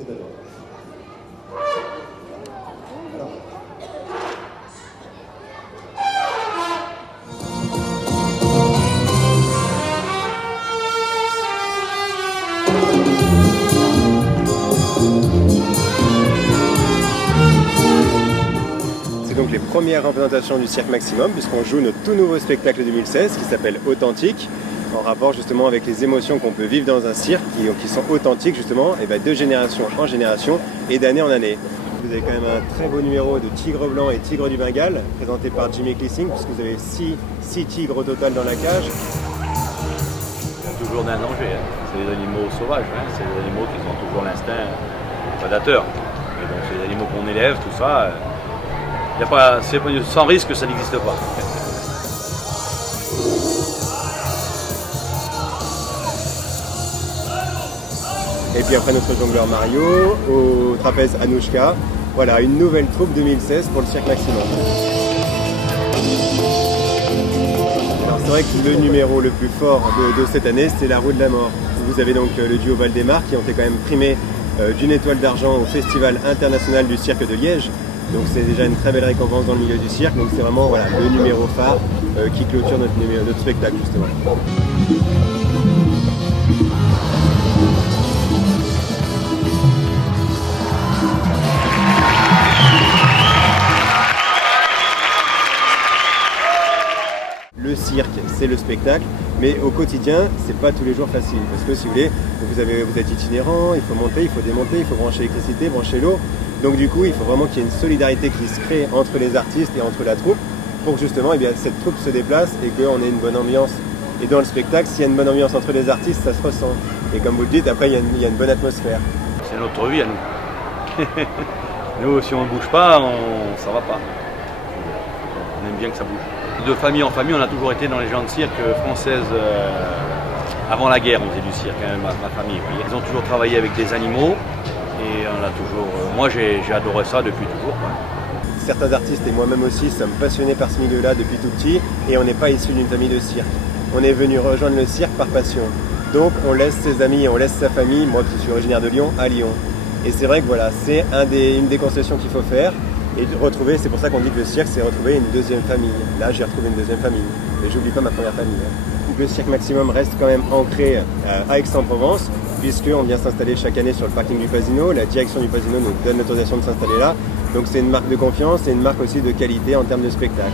C'est de droit. Alors. C'est donc les premières représentations du Cirque Maximum, puisqu'on joue notre tout nouveau spectacle 2016 qui s'appelle Authentique, en rapport justement avec les émotions qu'on peut vivre dans un cirque, qui sont authentiques justement, et de génération en génération et d'année en année. Vous avez quand même un très beau numéro de Tigre Blanc et Tigre du Bengale, présenté par Jimmy Cleasing, puisque vous avez 6 tigres au total dans la cage. Il y a toujours un danger, hein. C'est des animaux sauvages, hein. C'est des animaux qui ont toujours l'instinct prédateur. Et donc c'est des animaux qu'on élève, tout ça. Sans risque, ça n'existe pas. Et puis après notre jongleur Mario, au trapèze Anouchka, voilà une nouvelle troupe 2016 pour le Cirque Maximum. Alors c'est vrai que le numéro le plus fort de cette année, c'est la roue de la mort. Vous avez donc le duo Valdemar qui ont été quand même primés d'une étoile d'argent au Festival international du cirque de Liège. Donc c'est déjà une très belle récompense dans le milieu du cirque, donc c'est vraiment le numéro phare qui clôture notre spectacle justement. Le cirque, c'est le spectacle, mais au quotidien, c'est pas tous les jours facile. Parce que si vous voulez, vous êtes itinérant, il faut monter, il faut démonter, il faut brancher l'électricité, brancher l'eau. Donc du coup, il faut vraiment qu'il y ait une solidarité qui se crée entre les artistes et entre la troupe pour que justement cette troupe se déplace et qu'on ait une bonne ambiance. Et dans le spectacle, s'il y a une bonne ambiance entre les artistes, ça se ressent. Et comme vous le dites, après, il y a une bonne atmosphère. C'est notre vie à nous. Nous, si on ne bouge pas, ça va pas. On aime bien que ça bouge. De famille en famille, on a toujours été dans les gens de cirque françaises. Avant la guerre, on faisait du cirque, hein, ma famille. Ils ont toujours travaillé avec des animaux. Et on a toujours. Moi, j'ai adoré ça depuis toujours. Ouais. Certains artistes et moi-même aussi sommes passionnés par ce milieu-là depuis tout petit et on n'est pas issus d'une famille de cirque. On est venu rejoindre le cirque par passion. Donc on laisse ses amis, on laisse sa famille, moi qui suis originaire de Lyon, à Lyon. Et c'est vrai que voilà, c'est une des concessions qu'il faut faire et retrouver, c'est pour ça qu'on dit que le cirque c'est retrouver une deuxième famille. Là j'ai retrouvé une deuxième famille, mais j'oublie pas ma première famille. Hein. Le Cirque Maximum reste quand même ancré à Aix-en-Provence, puisqu'on vient s'installer chaque année sur le parking du Pasino. La direction du Pasino nous donne l'autorisation de s'installer là. Donc c'est une marque de confiance et une marque aussi de qualité en termes de spectacle.